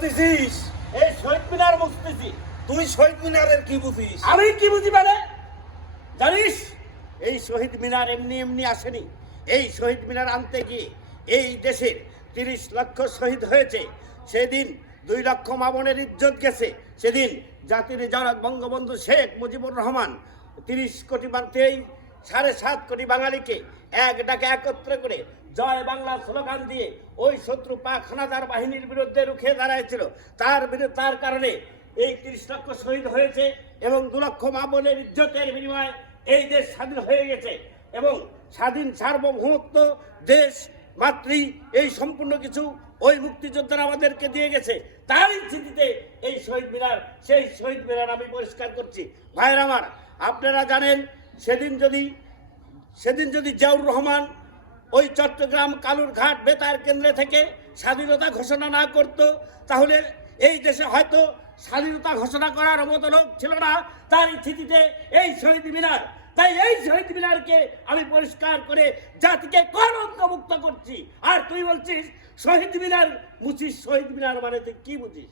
মুছতেছিস? এই শহীদ মিনার বুঝতেছি। তুই শহীদ মিনারের কি বুঝিস? আমি কি বুঝি মানে জানিস, এই শহীদ মিনার এমনি এমনি আসেনি। এই শহীদ মিনার আনতে গিয়ে এই দেশের 30 লক্ষ শহীদ হয়েছে। সেদিন 2 লক্ষ মা বোনের ইজ্জত গেছে। সেদিন জাতির জনক বঙ্গবন্ধু শেখ মুজিবুর রহমান 30 কোটি বাংলাতেই 7.5 কোটি বাঙালিকে এক ডাকে একত্র করে জয় বাংলা স্লোগান দিয়ে ওই শত্রু পাক হানাদার বাহিনীর বিরুদ্ধে রুখে দাঁড়াইছিল। তার কারণে এই 30 লক্ষ শহীদ হয়েছে এবং 2 লক্ষ মা বোনের ইজ্জতের বিনিময়ে এই দেশ স্বাধীন হয়ে গেছে। এবং স্বাধীন সার্বভৌমত্ব দেশ মাতৃ এই সম্পূর্ণ কিছু ওই মুক্তিযোদ্ধারা আমাদেরকে দিয়ে গেছে। তারই স্মৃতিতে এই শহীদ মিনার, সেই শহীদ মিনার আমি পরিষ্কার করছি। ভাইয়ের আমার, আপনারা জানেন সেদিন যদি জিয়াউর রহমান ওই চট্টগ্রাম কালুরঘাট বেতার কেন্দ্রে থেকে স্বাধীনতা ঘোষণা না করত, তাহলে এই দেশে হয়তো স্বাধীনতা ঘোষণা করার মতো লোক ছিল না। তার স্মৃতিতে এই শহীদ মিনার। তাই এই শহীদ মিনারকে আমি পরিষ্কার করে জাতিকে কলঙ্কমুক্ত করছি। আর তুই বলছিস শহীদ মিনার মুছিস। শহীদ মিনার মানে তুই কি বুঝিস?